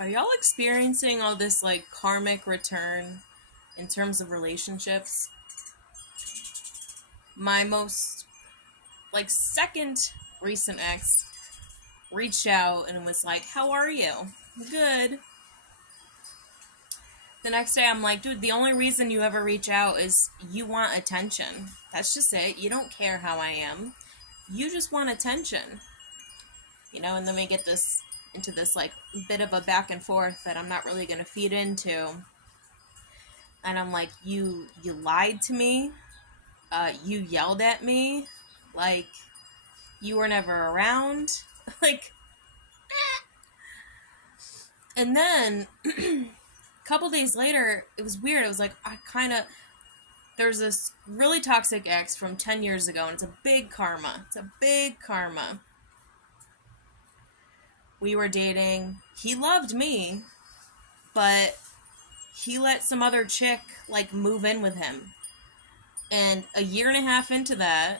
Are y'all experiencing all this like karmic return in terms of relationships? My most like second recent ex reached out and was like, "How are you?" "Good." The next day I'm like, "Dude, the only reason you ever reach out is you want attention. That's just it. You don't care how I am. You just want attention." And then we get this into this like bit of a back and forth that I'm not really going to feed into. And I'm like, you lied to me. You yelled at me. Like, you were never around. Like, and then a couple days later, it was weird. It was like, there's this really toxic ex from 10 years ago, and it's a big karma. It's a big karma. We were dating. He loved me, but he let some other chick, like, move in with him. And a year and a half into that,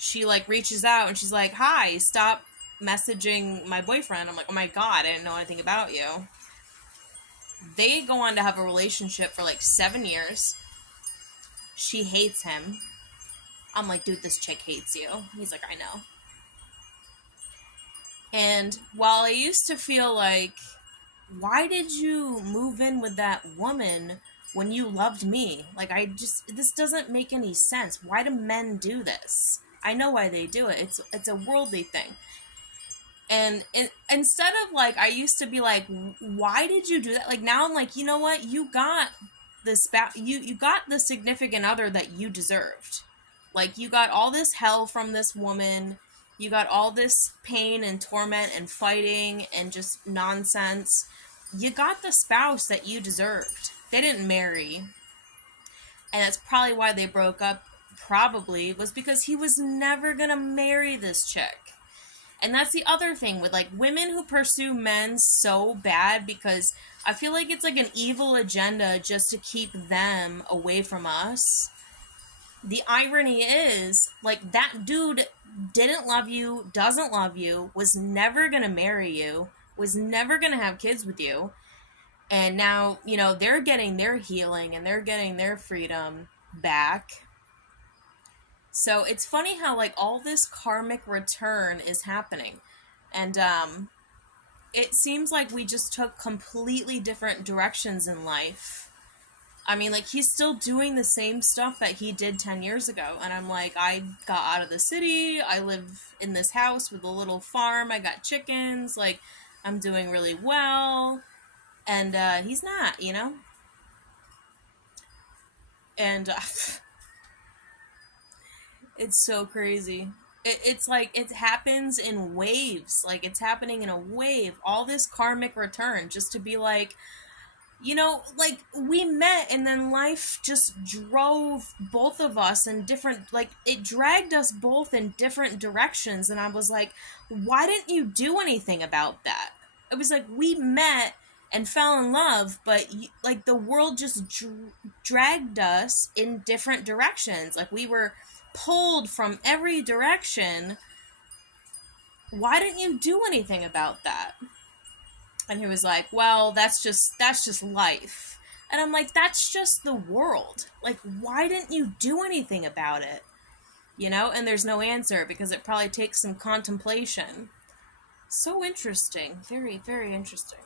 she, like, reaches out and she's like, "Hi, stop messaging my boyfriend." I'm like, "Oh my god, I didn't know anything about you." They go on to have a relationship for, like, 7 years. She hates him. I'm like, "Dude, this chick hates you." He's like, "I know." And while I used to feel like, why did you move in with that woman when you loved me? Like, this doesn't make any sense. Why do men do this? I know why they do it. It's a worldly thing. And instead of, like, I used to be like, why did you do that? Like, now I'm like, you know what? You got you got the significant other that you deserved. Like, you got all this hell from this woman. You got all this pain and torment and fighting and just nonsense. You got the spouse that you deserved. They didn't marry. And that's probably why they broke up, probably, was because he was never gonna marry this chick. And that's the other thing with, like, women who pursue men so bad, because I feel like it's like an evil agenda just to keep them away from us. The irony is, like, that dude didn't love you, doesn't love you, was never gonna marry you, was never gonna have kids with you. And now, they're getting their healing and they're getting their freedom back. So it's funny how, like, all this karmic return is happening. And it seems like we just took completely different directions in life. I mean, like, he's still doing the same stuff that he did 10 years ago. And I'm like, I got out of the city. I live in this house with a little farm. I got chickens. Like, I'm doing really well. And he's not, And it's so crazy. It's like it happens in waves. Like, it's happening in a wave. All this karmic return just to be like, like, we met and then life just drove both of us in different, like, it dragged us both in different directions. And I was like, why didn't you do anything about that? It was like, we met and fell in love, but like, the world just dragged us in different directions. Like, we were pulled from every direction. Why didn't you do anything about that? And he was like, "Well, that's just life." And I'm like, that's just the world. Like, why didn't you do anything about it? And there's no answer, because it probably takes some contemplation. So interesting. Very, very interesting.